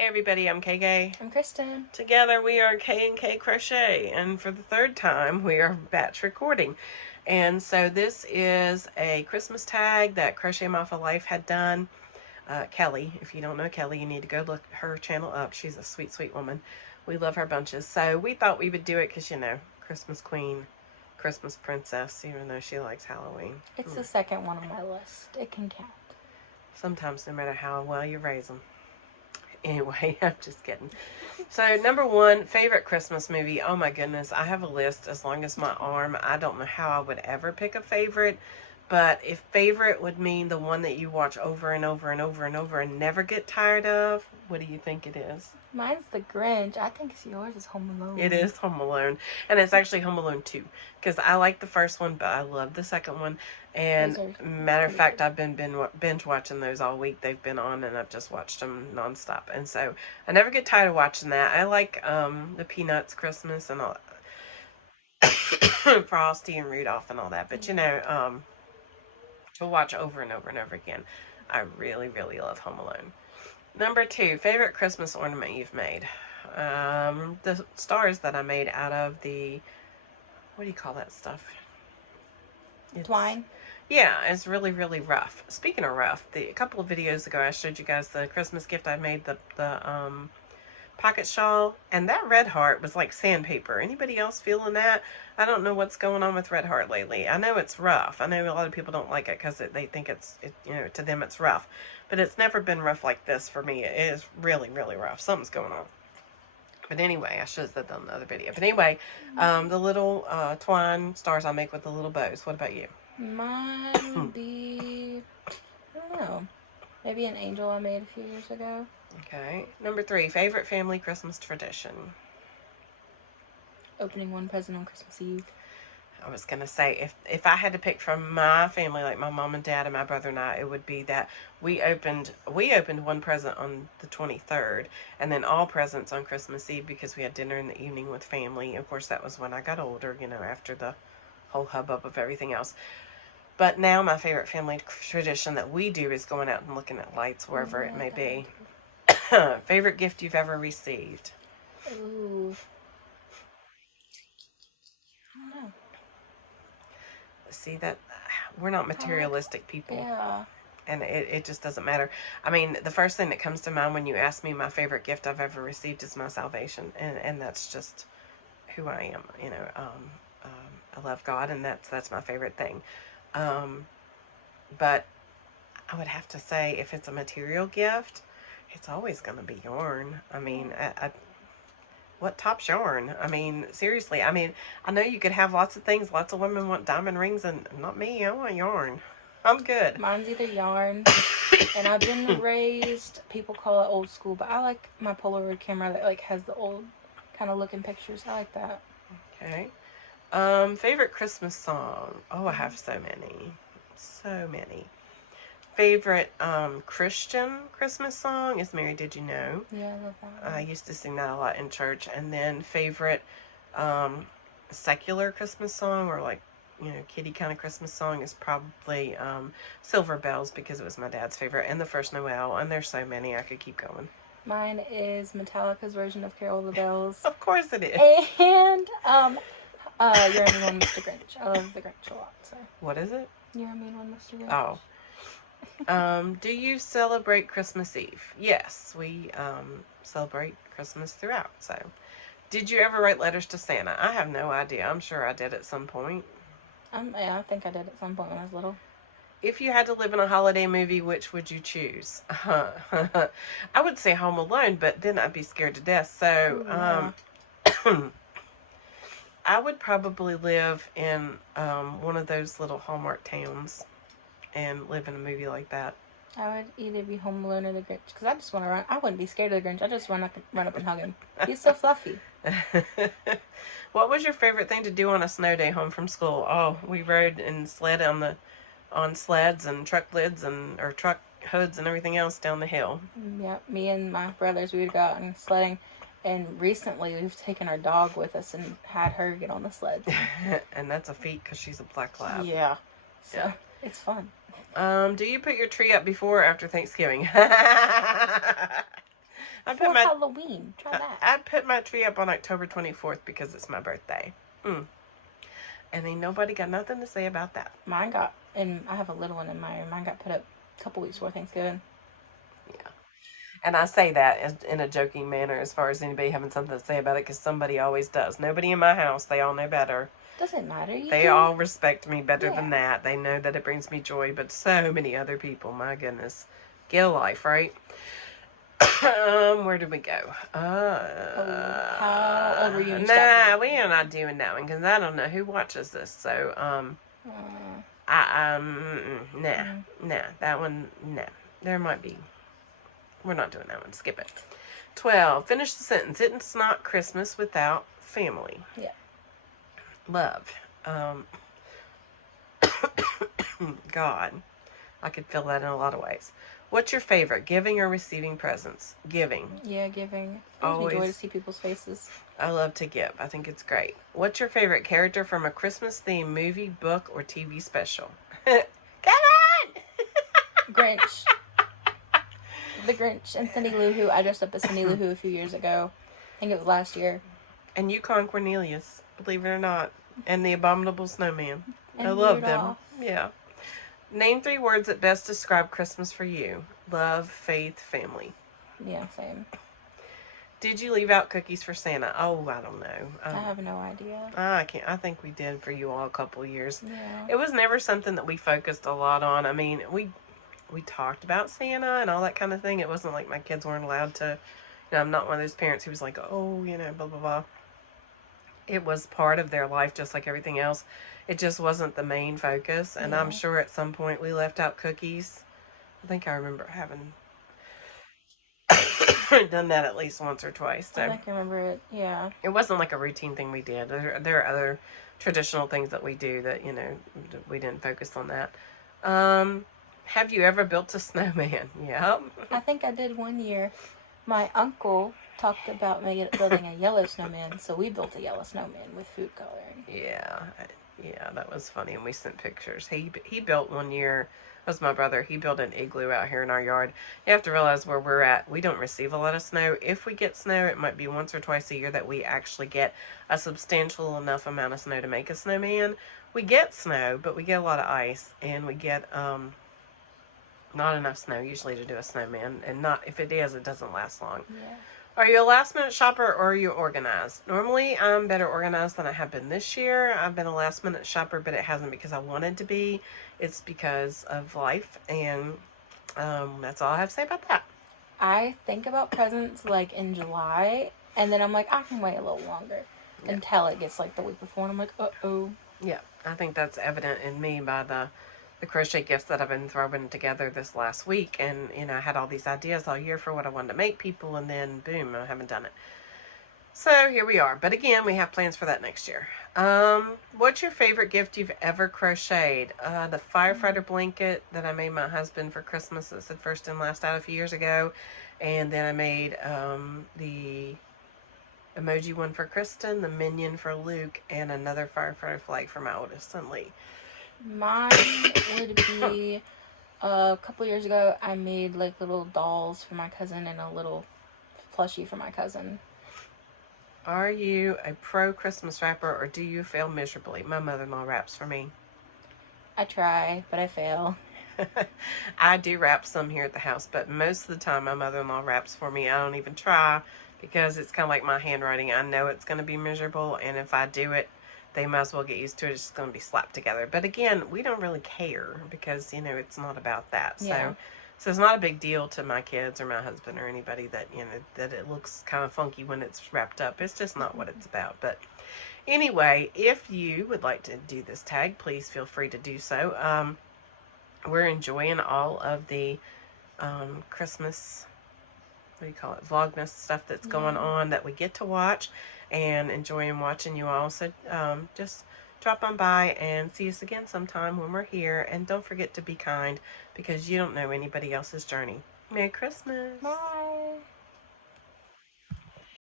Hey everybody, I'm KK. I'm Kristen. Together we are K&K Crochet, and for the third time we are batch recording. And so this is a Christmas tag that Crochet Mom for Life had done. Kelly, if you don't know Kelly, you need to go look her channel up. She's a sweet, sweet woman. We love her bunches. So we thought we would do it because, you know, Christmas Queen, Christmas Princess, even though she likes Halloween. It's the second one on my list. It can count. Sometimes, no matter how well you raise them. Anyway, I'm just kidding. So, number one, favorite Christmas movie. Oh my goodness, I have a list as long as my arm. I don't know how I would ever pick a favorite, but if favorite would mean the one that you watch over and over and over and over and never get tired of, what do you think it is? Mine's The Grinch. I think it's yours is Home Alone. It is Home Alone, and it's actually Home Alone 2, because I like the first one, but I love the second one. And matter of fact, I've been binge watching those all week. They've been on, and I've just watched them nonstop. And so I never get tired of watching that. I like the Peanuts Christmas and all Frosty and Rudolph and all that. But you know, to watch over and over and over again, I really, really love Home Alone. Number two, favorite Christmas ornament you've made. The stars that I made out of the, what do you call that stuff? Twine? Yeah, it's really, really rough. Speaking of rough, a couple of videos ago I showed you guys the Christmas gift I made, the pocket shawl, and that red heart was like sandpaper. Anybody else feeling that? I don't know what's going on with red heart lately. I know it's rough. I know a lot of people don't like it because they think it's you know, to them it's rough. But it's never been rough like this for me. It is really, really rough. Something's going on. But anyway, I should have said that in the other video. But anyway, the little twine stars I make with the little bows. What about you? Mine would be, I don't know, maybe an angel I made a few years ago. Okay. Number three, favorite family Christmas tradition. Opening one present on Christmas Eve. I was going to say, if I had to pick from my family, like my mom and dad and my brother and I, it would be that we opened one present on the 23rd, and then all presents on Christmas Eve because we had dinner in the evening with family. Of course, that was when I got older, you know, after the whole hubbub of everything else. But now my favorite family tradition that we do is going out and looking at lights wherever it may be. Favorite gift you've ever received? Ooh. I don't know. See, that we're not materialistic people. Yeah. And it just doesn't matter. I mean, the first thing that comes to mind when you ask me my favorite gift I've ever received is my salvation. And that's just who I am. You know, I love God, and that's my favorite thing. But I would have to say, if it's a material gift, it's always going to be yarn. I mean, what tops yarn? I mean, seriously. I mean, I know you could have lots of things. Lots of women want diamond rings, and not me. I want yarn. I'm good. Mine's either yarn, and I've been raised, people call it old school, but I like my Polaroid camera that like has the old kind of looking pictures. I like that. Okay. Favorite Christmas song? Oh, I have so many. So many. Favorite Christian Christmas song is Mary Did You Know? Yeah, I love that. I used to sing that a lot in church. And then favorite secular Christmas song, or like, you know, kiddie kind of Christmas song, is probably Silver Bells, because it was my dad's favorite, and The First Noel. And there's so many, I could keep going. Mine is Metallica's version of Carol of the Bells. Of course it is. And You're a Mean One, Mr. Grinch. I love the Grinch a lot. So. What is it? You're a Mean One, Mr. Grinch. Oh. Do you celebrate Christmas Eve? Yes, we celebrate Christmas throughout. So, did you ever write letters to Santa? I have no idea. I'm sure I did at some point. Yeah, I think I did at some point when I was little. If you had to live in a holiday movie, which would you choose? I would say Home Alone, but then I'd be scared to death. So, I would probably live in one of those little Hallmark towns and live in a movie like that. I would either be Home Alone or the Grinch, because I just want to run. I wouldn't be scared of the Grinch. I just run up and hug him. He's so fluffy. What was your favorite thing to do on a snow day home from school? Oh, we rode and sled on sleds and truck lids or truck hoods and everything else down the hill. Yeah, me and my brothers, we would go out and sledding. And recently, we've taken our dog with us and had her get on the sled. And that's a feat because she's a black lab. Yeah. So, it's fun. Do you put your tree up before or after Thanksgiving? I For put my Halloween. Try that. I put my tree up on October 24th because it's my birthday. And ain't nobody got nothing to say about that. Mine got, and I have a little one in my room. Mine got put up a couple weeks before Thanksgiving. Yeah. And I say that in a joking manner as far as anybody having something to say about it, because somebody always does. Nobody in my house, they all know better. Doesn't matter. They all respect me better than that. They know that it brings me joy, but so many other people, my goodness. Get a life, right? Where did we go? How old were you? Nah, we are not doing that one because I don't know who watches this. So, nah, that one, nah. There might be. We're not doing that one. Skip it. 12. Finish the sentence. It's not Christmas without family. Yeah. Love. God. I could feel that in a lot of ways. What's your favorite, giving or receiving presents? Giving. Yeah, giving. It brings me joy to see people's faces. I love to give. I think it's great. What's your favorite character from a Christmas-themed movie, book, or TV special? Come on! Grinch. The Grinch and Cindy Lou Who. I dressed up as Cindy Lou Who a few years ago. I think it was last year. And Yukon Cornelius, believe it or not. And the Abominable Snowman. And I love Rudolph. them. Yeah. Name 3 words that best describe Christmas for you. Love, faith, family. Yeah, same. Did you leave out cookies for Santa? Oh, I don't know. I have no idea. I can't. I think we did for you all a couple years. Yeah. It was never something that we focused a lot on. I mean, we talked about Santa and all that kind of thing. It wasn't like my kids weren't allowed to. I'm not one of those parents who was like, oh, blah, blah, blah. It was part of their life just like everything else. It just wasn't the main focus. And I'm sure at some point we left out cookies. I think I remember having done that at least once or twice. So I can remember it, yeah. It wasn't like a routine thing we did. There are other traditional things that we do that, we didn't focus on that. Have you ever built a snowman? Yep. I think I did one year. My uncle talked about building a yellow snowman, so we built a yellow snowman with food coloring. Yeah, that was funny, and we sent pictures. He built one year. That was my brother. He built an igloo out here in our yard. You have to realize where we're at. We don't receive a lot of snow. If we get snow, it might be once or twice a year that we actually get a substantial enough amount of snow to make a snowman. We get snow, but we get a lot of ice, and we get not enough snow usually to do a snowman, and not if it is, it doesn't last long. Yeah. Are you a last minute shopper or are you organized? Normally, I'm better organized than I have been this year. I've been a last minute shopper, but it hasn't because I wanted to be. It's because of life, and that's all I have to say about that. I think about presents like in July, and then I'm like, I can wait a little longer until it gets like the week before, and I'm like, uh-oh. Yeah, I think that's evident in me by the crochet gifts that I've been throwing together this last week. And, I had all these ideas all year for what I wanted to make people, and then boom, I haven't done it. So here we are. But again, we have plans for that next year. What's your favorite gift you've ever crocheted? The firefighter blanket that I made my husband for Christmas that said first and last out a few years ago. And then I made the emoji one for Kristen, the minion for Luke, and another firefighter flag for my oldest son, Lee. Mine would be a couple years ago. I made like little dolls for my cousin and a little plushie for my cousin. Are you a pro Christmas wrapper or do you fail miserably? My mother-in-law wraps for me. I try, but I fail. I do wrap some here at the house, but most of the time my mother-in-law wraps for me. I don't even try because it's kind of like my handwriting. I know it's going to be miserable, and if I do it, they might as well get used to it. It's just going to be slapped together. But again, we don't really care because, it's not about that. Yeah. So it's not a big deal to my kids or my husband or anybody that, that it looks kind of funky when it's wrapped up. It's just not what it's about. But anyway, if you would like to do this tag, please feel free to do so. We're enjoying all of the Christmas, Vlogmas stuff that's going on that we get to watch, and enjoying watching you all. So just drop on by and see us again sometime when we're here. And don't forget to be kind because you don't know anybody else's journey. Merry Christmas. Bye.